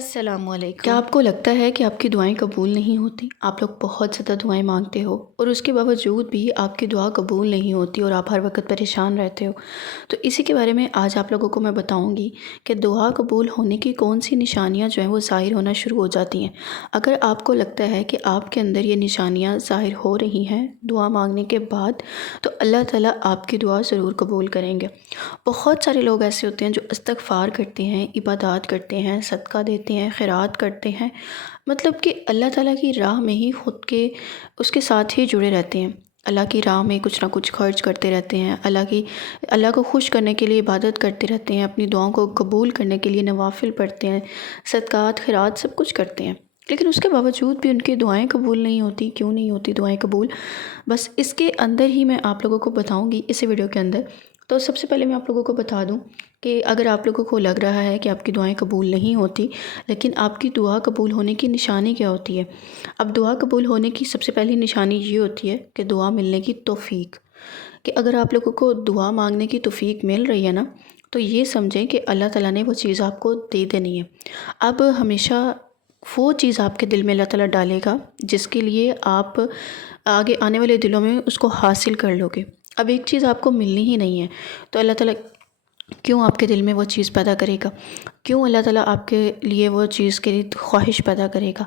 السلام کیا علیکم۔ آپ کو لگتا ہے کہ آپ کی دعائیں قبول نہیں ہوتی؟ آپ لوگ بہت زیادہ دعائیں مانگتے ہو اور اس کے باوجود بھی آپ کی دعا قبول نہیں ہوتی اور آپ ہر وقت پریشان رہتے ہو۔ تو اسی کے بارے میں آج آپ لوگوں کو میں بتاؤں گی کہ دعا قبول ہونے کی کون سی نشانیاں جو ہیں وہ ظاہر ہونا شروع ہو جاتی ہیں۔ اگر آپ کو لگتا ہے کہ آپ کے اندر یہ نشانیاں ظاہر ہو رہی ہیں دعا مانگنے کے بعد، تو اللہ تعالیٰ آپ کی دعا ضرور قبول کریں گے۔ بہت سارے لوگ ایسے ہوتے ہیں جو استغفار کرتے ہیں، عبادات کرتے ہیں، صدقہ دیتے ہیں، خیرات کرتے ہیں، مطلب کہ اللہ تعالیٰ کی راہ میں ہی خود کے اس کے ساتھ ہی جڑے رہتے ہیں۔ اللہ کی راہ میں کچھ نہ کچھ خرچ کرتے رہتے ہیں، اللہ کو خوش کرنے کے لیے عبادت کرتے رہتے ہیں، اپنی دعاؤں کو قبول کرنے کے لیے نوافل پڑھتے ہیں، صدقات خیرات سب کچھ کرتے ہیں، لیکن اس کے باوجود بھی ان کی دعائیں قبول نہیں ہوتی۔ کیوں نہیں ہوتی دعائیں قبول؟ بس اس کے اندر ہی میں آپ لوگوں کو بتاؤں گی اس ویڈیو کے اندر۔ تو سب سے پہلے میں آپ لوگوں کو بتا دوں کہ اگر آپ لوگوں کو لگ رہا ہے کہ آپ کی دعائیں قبول نہیں ہوتی، لیکن آپ کی دعا قبول ہونے کی نشانی کیا ہوتی ہے؟ اب دعا قبول ہونے کی سب سے پہلی نشانی یہ ہوتی ہے کہ دعا ملنے کی توفیق، کہ اگر آپ لوگوں کو دعا مانگنے کی توفیق مل رہی ہے نا، تو یہ سمجھیں کہ اللہ تعالیٰ نے وہ چیز آپ کو دے دینی ہے۔ اب ہمیشہ وہ چیز آپ کے دل میں اللہ تعالیٰ ڈالے گا جس کے لیے آپ آگے آنے والے دلوں میں اس کو حاصل کر لو گے۔ اب ایک چیز آپ کو ملنی ہی نہیں ہے تو اللہ تعالیٰ کیوں آپ کے دل میں وہ چیز پیدا کرے گا؟ کیوں اللہ تعالیٰ آپ کے لیے وہ چیز کے لیے خواہش پیدا کرے گا؟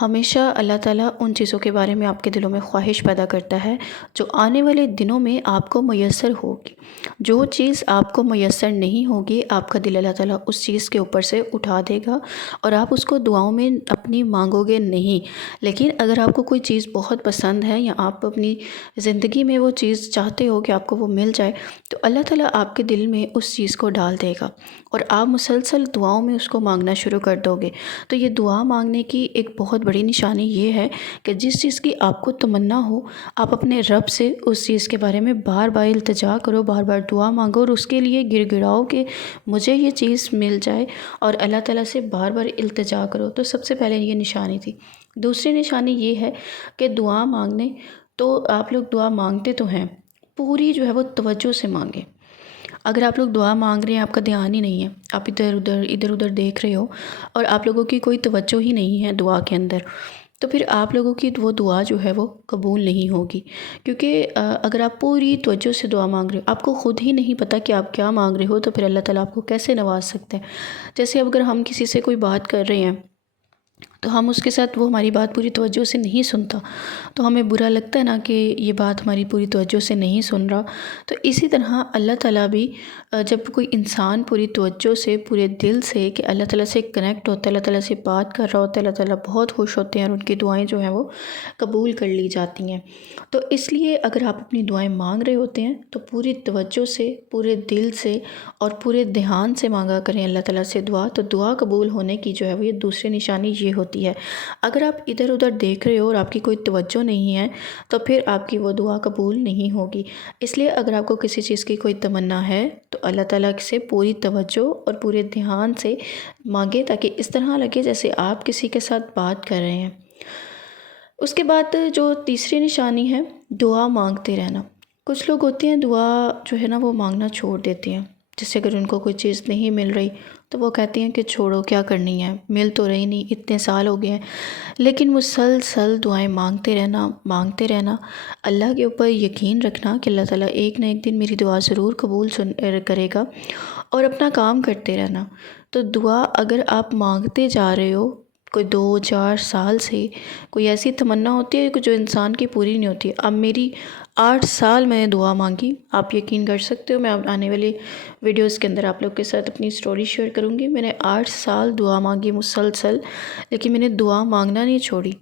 ہمیشہ اللہ تعالیٰ ان چیزوں کے بارے میں آپ کے دلوں میں خواہش پیدا کرتا ہے جو آنے والے دنوں میں آپ کو میسر ہوگی۔ جو چیز آپ کو میسر نہیں ہوگی، آپ کا دل اللہ تعالیٰ اس چیز کے اوپر سے اٹھا دے گا اور آپ اس کو دعاؤں میں اپنی مانگو گے نہیں۔ لیکن اگر آپ کو کوئی چیز بہت پسند ہے یا آپ اپنی زندگی میں وہ چیز چاہتے ہو کہ آپ کو وہ مل جائے، تو اللہ تعالیٰ آپ کے دل میں اس چیز کو ڈال دے گا اور آپ مسلسل دعاؤں میں اس کو مانگنا شروع کر دو گے۔ تو یہ دعا مانگنے کی ایک بہت بڑی نشانی یہ ہے کہ جس چیز کی آپ کو تمنا ہو، آپ اپنے رب سے اس چیز کے بارے میں بار بار التجا کرو، بار بار دعا مانگو اور اس کے لیے گر گڑاؤ کہ مجھے یہ چیز مل جائے، اور اللہ تعالیٰ سے بار بار التجا کرو۔ تو سب سے پہلے یہ نشانی تھی۔ دوسری نشانی یہ ہے کہ دعا مانگنے تو آپ لوگ دعا مانگتے تو ہیں، پوری جو ہے وہ توجہ سے مانگیں۔ اگر آپ لوگ دعا مانگ رہے ہیں، آپ کا دھیان ہی نہیں ہے، آپ ادھر ادھر دیکھ رہے ہو اور آپ لوگوں کی کوئی توجہ ہی نہیں ہے دعا کے اندر، تو پھر آپ لوگوں کی وہ دعا جو ہے وہ قبول نہیں ہوگی۔ کیونکہ اگر آپ پوری توجہ سے دعا مانگ رہے ہو، آپ کو خود ہی نہیں پتہ کہ آپ کیا مانگ رہے ہو، تو پھر اللہ تعالیٰ آپ کو کیسے نواز سکتے ہیں؟ جیسے اب اگر ہم کسی سے کوئی بات کر رہے ہیں تو ہم اس کے ساتھ وہ ہماری بات پوری توجہ سے نہیں سنتا، تو ہمیں برا لگتا ہے نا کہ یہ بات ہماری پوری توجہ سے نہیں سن رہا۔ تو اسی طرح اللہ تعالیٰ بھی جب کوئی انسان پوری توجہ سے، پورے دل سے کہ اللہ تعالیٰ سے کنیکٹ ہوتا ہے، اللہ تعالیٰ سے بات کر رہا ہوتا ہے، اللہ تعالیٰ بہت خوش ہوتے ہیں اور ان کی دعائیں جو ہیں وہ قبول کر لی جاتی ہیں۔ تو اس لیے اگر آپ اپنی دعائیں مانگ رہے ہوتے ہیں تو پوری توجہ سے، پورے دل سے اور پورے دھیان سے مانگا کریں اللہ تعالیٰ سے دعا، تو دعا قبول ہونے کی جو ہے وہ یہ دوسری نشانی یہ ہوتی ہے۔ اگر آپ ادھر ادھر دیکھ رہے ہو اور آپ کی کوئی توجہ نہیں ہے تو پھر آپ کی وہ دعا قبول نہیں ہوگی۔ اس لیے اگر آپ کو کسی چیز کی کوئی تمنا ہے تو اللہ تعالیٰ سے پوری توجہ اور پورے دھیان سے مانگے، تاکہ اس طرح لگے جیسے آپ کسی کے ساتھ بات کر رہے ہیں۔ اس کے بعد جو تیسری نشانی ہے، دعا مانگتے رہنا۔ کچھ لوگ ہوتے ہیں دعا جو ہے نا وہ مانگنا چھوڑ دیتے ہیں، جیسے اگر ان کو کوئی چیز نہیں مل رہی تو وہ کہتے ہیں کہ چھوڑو، کیا کرنی ہے، مل تو رہی نہیں، اتنے سال ہو گئے ہیں۔ لیکن مسلسل دعائیں مانگتے رہنا، اللہ کے اوپر یقین رکھنا کہ اللہ تعالیٰ ایک نہ ایک دن میری دعا ضرور قبول کرے گا، اور اپنا کام کرتے رہنا۔ تو دعا اگر آپ مانگتے جا رہے ہو کوئی 2-4 سال سے، کوئی ایسی تمنا ہوتی ہے کہ جو انسان کی پوری نہیں ہوتی۔ اب میری 8 سال میں نے دعا مانگی، آپ یقین کر سکتے ہو، میں آنے والی ویڈیوز کے اندر آپ لوگ کے ساتھ اپنی سٹوری شیئر کروں گی۔ میں نے 8 سال دعا مانگی مسلسل، لیکن میں نے دعا مانگنا نہیں چھوڑی،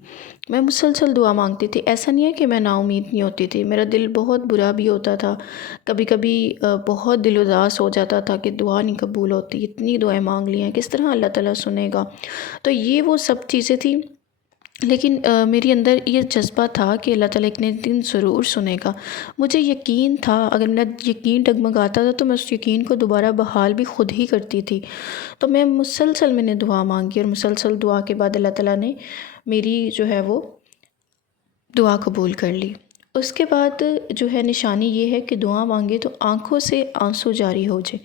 میں مسلسل دعا مانگتی تھی۔ ایسا نہیں ہے کہ میں نا امید نہیں ہوتی تھی، میرا دل بہت برا بھی ہوتا تھا، کبھی کبھی بہت دل اداس ہو جاتا تھا کہ دعا نہیں قبول ہوتی، اتنی دعائیں مانگ لی ہیں، کس طرح اللہ تعالیٰ سنے گا؟ تو یہ وہ سب چیزیں تھیں، لیکن میری اندر یہ جذبہ تھا کہ اللہ تعالیٰ ایک نہ ایک دن ضرور سنے گا۔ مجھے یقین تھا، اگر میرا یقین ڈگمگاتا تھا تو میں اس یقین کو دوبارہ بحال بھی خود ہی کرتی تھی۔ تو میں نے دعا مانگی اور مسلسل دعا کے بعد اللہ تعالیٰ نے میری جو ہے وہ دعا قبول کر لی۔ اس کے بعد جو ہے نشانی یہ ہے کہ دعا مانگے تو آنکھوں سے آنسو جاری ہو جائے۔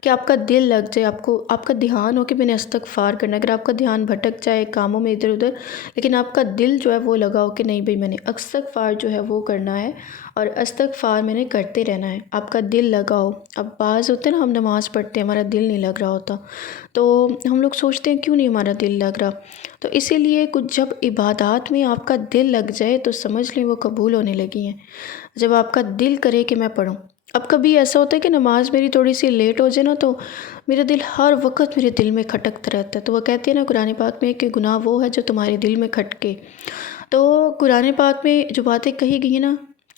کہ آپ کا دل لگ جائے، آپ کا دھیان ہو کہ میں نے استغفار کرنا ہے۔ اگر آپ کا دھیان بھٹک جائے کاموں میں ادھر ادھر، لیکن آپ کا دل جو ہے وہ لگا ہو کہ نہیں بھئی میں نے استغفار جو ہے وہ کرنا ہے اور استغفار میں نے کرتے رہنا ہے، آپ کا دل لگا ہو۔ اب بعض ہوتے ہیں نا، ہم نماز پڑھتے ہیں ہمارا دل نہیں لگ رہا ہوتا، تو ہم لوگ سوچتے ہیں کیوں نہیں ہمارا دل لگ رہا، تو اسی لیے کچھ جب عبادات میں آپ کا دل لگ جائے تو سمجھ لیں وہ قبول ہونے لگی ہیں۔ جب آپ کا دل کرے کہ میں پڑھوں، اب کبھی ایسا ہوتا ہے کہ نماز میری تھوڑی سی لیٹ ہو جائے نا، تو میرا دل ہر وقت میرے دل میں کھٹکتا رہتا ہے۔ تو وہ کہتے ہیں نا قرآن پاک میں کہ گناہ وہ ہے جو تمہارے دل میں کھٹکے۔ تو قرآن پاک میں جو باتیں کہی گئی ہیں نا،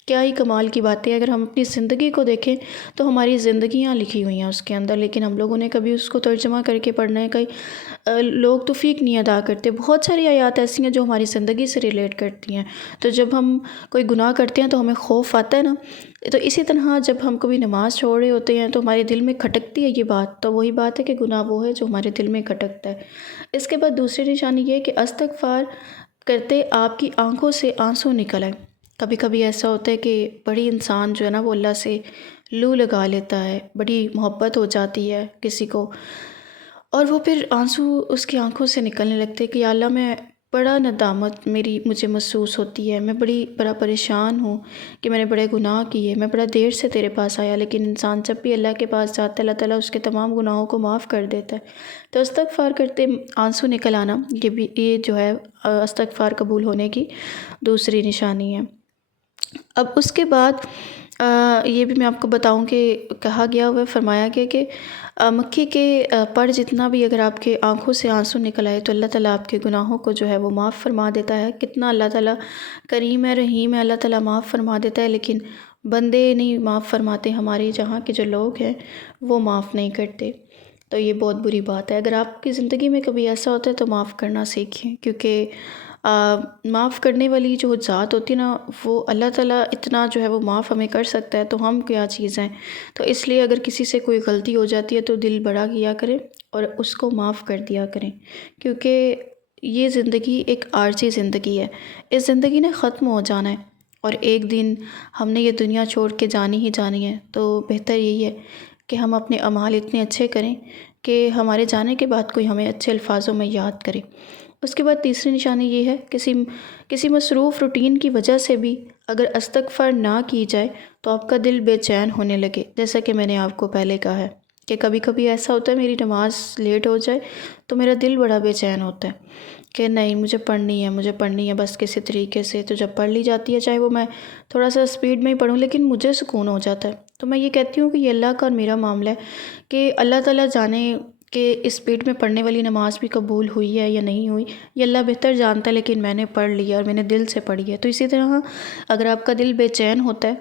کیا ہی کمال کی باتیں، اگر ہم اپنی زندگی کو دیکھیں تو ہماری زندگیاں لکھی ہوئی ہیں اس کے اندر، لیکن ہم لوگوں نے کبھی اس کو ترجمہ کر کے پڑھنا ہے، کئی لوگ توفیق نہیں ادا کرتے۔ بہت ساری آیات ایسی ہیں جو ہماری زندگی سے ریلیٹ کرتی ہیں، تو جب ہم کوئی گناہ کرتے ہیں تو ہمیں خوف آتا ہے نا، تو اسی طرح جب ہم کبھی نماز چھوڑ رہے ہوتے ہیں تو ہمارے دل میں کھٹکتی ہے یہ بات، تو وہی بات ہے کہ گناہ وہ ہے جو ہمارے دل میں کھٹکتا ہے۔ اس کے بعد دوسری نشانی یہ ہے کہ استغفار کرتے آپ کی آنکھوں سے آنسو نکل آئے۔ کبھی کبھی ایسا ہوتا ہے کہ بڑی انسان جو ہے نا وہ اللہ سے لو لگا لیتا ہے، بڑی محبت ہو جاتی ہے کسی کو، اور وہ پھر آنسو اس کی آنکھوں سے نکلنے لگتے کہ یا اللہ میں بڑا ندامت مجھے محسوس ہوتی ہے، میں بڑا پریشان ہوں کہ میں نے بڑے گناہ کیے، میں بڑا دیر سے تیرے پاس آیا۔ لیکن انسان جب بھی اللہ کے پاس جاتا ہے اللہ تعالیٰ اس کے تمام گناہوں کو معاف کر دیتا ہے۔ تو استغفار کرتے آنسو نکل آنا، یہ جو ہے استغفار قبول ہونے کی دوسری نشانی ہے۔ اب اس کے بعد یہ بھی میں آپ کو بتاؤں کہ کہا گیا ہوا ہے، فرمایا گیا کہ مکھی کے پر جتنا بھی اگر آپ کے آنکھوں سے آنسو نکل آئے تو اللہ تعالیٰ آپ کے گناہوں کو جو ہے وہ معاف فرما دیتا ہے۔ کتنا اللہ تعالیٰ کریم ہے، رحیم ہے، اللہ تعالیٰ معاف فرما دیتا ہے، لیکن بندے نہیں معاف فرماتے، ہمارے جہاں کے جو لوگ ہیں وہ معاف نہیں کرتے، تو یہ بہت بری بات ہے۔ اگر آپ کی زندگی میں کبھی ایسا ہوتا ہے تو معاف کرنا سیکھیں، کیونکہ معاف کرنے والی جو ذات ہوتی ہے نا، وہ اللہ تعالیٰ اتنا جو ہے وہ معاف ہمیں کر سکتا ہے، تو ہم کیا چیز ہیں۔ تو اس لیے اگر کسی سے کوئی غلطی ہو جاتی ہے تو دل بڑا کیا کریں اور اس کو معاف کر دیا کریں، کیونکہ یہ زندگی ایک عارضی زندگی ہے، اس زندگی نے ختم ہو جانا ہے اور ایک دن ہم نے یہ دنیا چھوڑ کے جانی ہی جانی ہے۔ تو بہتر یہی ہے کہ ہم اپنے اعمال اتنے اچھے کریں کہ ہمارے جانے کے بعد کوئی ہمیں اچھے الفاظوں میں یاد کرے۔ اس کے بعد تیسری نشانی یہ ہے، کسی مصروف روٹین کی وجہ سے بھی اگر استغفار نہ کی جائے تو آپ کا دل بے چین ہونے لگے، جیسا کہ میں نے آپ کو پہلے کہا ہے کہ کبھی کبھی ایسا ہوتا ہے میری نماز لیٹ ہو جائے تو میرا دل بڑا بے چین ہوتا ہے کہ نہیں مجھے پڑھنی ہے بس کسی طریقے سے، تو جب پڑھ لی جاتی ہے چاہے وہ میں تھوڑا سا اسپیڈ میں ہی پڑھوں لیکن مجھے سکون ہو جاتا ہے۔ تو میں یہ کہتی ہوں کہ یہ اللہ کا اور میرا معاملہ ہے کہ اللہ تعالیٰ جانے کہ اسپیڈ میں پڑھنے والی نماز بھی قبول ہوئی ہے یا نہیں ہوئی، یہ اللہ بہتر جانتا ہے، لیکن میں نے پڑھ لیا اور میں نے دل سے پڑھی ہے۔ تو اسی طرح اگر آپ کا دل بے چین ہوتا ہے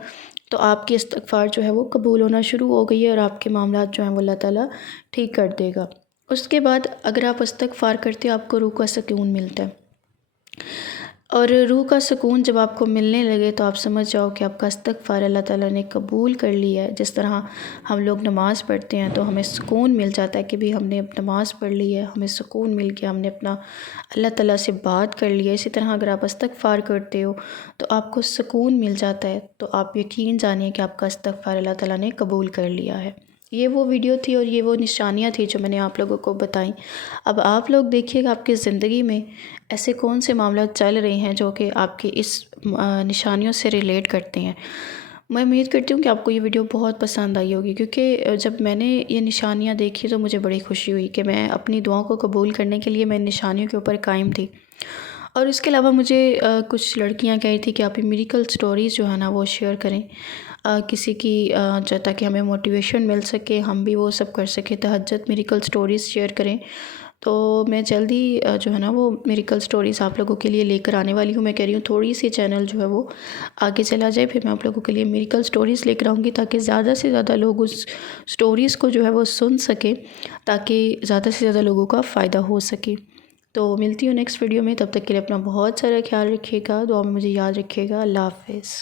تو آپ کی استغفار جو ہے وہ قبول ہونا شروع ہو گئی ہے اور آپ کے معاملات جو ہیں وہ اللہ تعالیٰ ٹھیک کر دے گا۔ اس کے بعد اگر آپ استغفار کرتے ہیں آپ کو روح کا سکون ملتا ہے، اور روح کا سکون جب آپ کو ملنے لگے تو آپ سمجھ جاؤ کہ آپ کا استغفار اللہ تعالیٰ نے قبول کر لیا ہے۔ جس طرح ہم لوگ نماز پڑھتے ہیں تو ہمیں سکون مل جاتا ہے کہ بھی ہم نے نماز پڑھ لی ہے، ہمیں سکون مل گیا، ہم نے اپنا اللہ تعالیٰ سے بات کر لی ہے۔ اسی طرح اگر آپ استغفار کرتے ہو تو آپ کو سکون مل جاتا ہے، تو آپ یقین جانیے کہ آپ کا استغفار اللہ تعالیٰ نے قبول کر لیا ہے۔ یہ وہ ویڈیو تھی اور یہ وہ نشانیاں تھیں جو میں نے آپ لوگوں کو بتائیں۔ اب آپ لوگ دیکھیے گا آپ کی زندگی میں ایسے کون سے معاملات چل رہے ہیں جو کہ آپ کی اس نشانیوں سے ریلیٹ کرتے ہیں۔ میں امید کرتی ہوں کہ آپ کو یہ ویڈیو بہت پسند آئی ہوگی، کیونکہ جب میں نے یہ نشانیاں دیکھی تو مجھے بڑی خوشی ہوئی کہ میں اپنی دعاؤں کو قبول کرنے کے لیے میں نشانیوں کے اوپر قائم تھی۔ اور اس کے علاوہ مجھے کچھ لڑکیاں کہہ رہی تھی کہ آپ میریکل سٹوریز جو ہے نا وہ شیئر کریں کسی کی، تاکہ ہمیں موٹیویشن مل سکے، ہم بھی وہ سب کر سکیں، تہجد میریکل سٹوریز شیئر کریں۔ تو میں جلدی جو ہے نا وہ میریکل سٹوریز آپ لوگوں کے لیے لے کر آنے والی ہوں۔ میں کہہ رہی ہوں تھوڑی سی چینل جو ہے وہ آگے چلا جائے، پھر میں آپ لوگوں کے لیے میریکل سٹوریز لے کر آؤں گی تاکہ زیادہ سے زیادہ لوگ اس سٹوریز کو جو ہے وہ سن سکیں، تاکہ زیادہ سے زیادہ لوگوں کا فائدہ ہو سکے۔ تو ملتی ہوں نیکسٹ ویڈیو میں، تب تک کے لیے اپنا بہت سارا خیال رکھیے گا، دعا میں مجھے یاد رکھیے گا۔ اللہ حافظ۔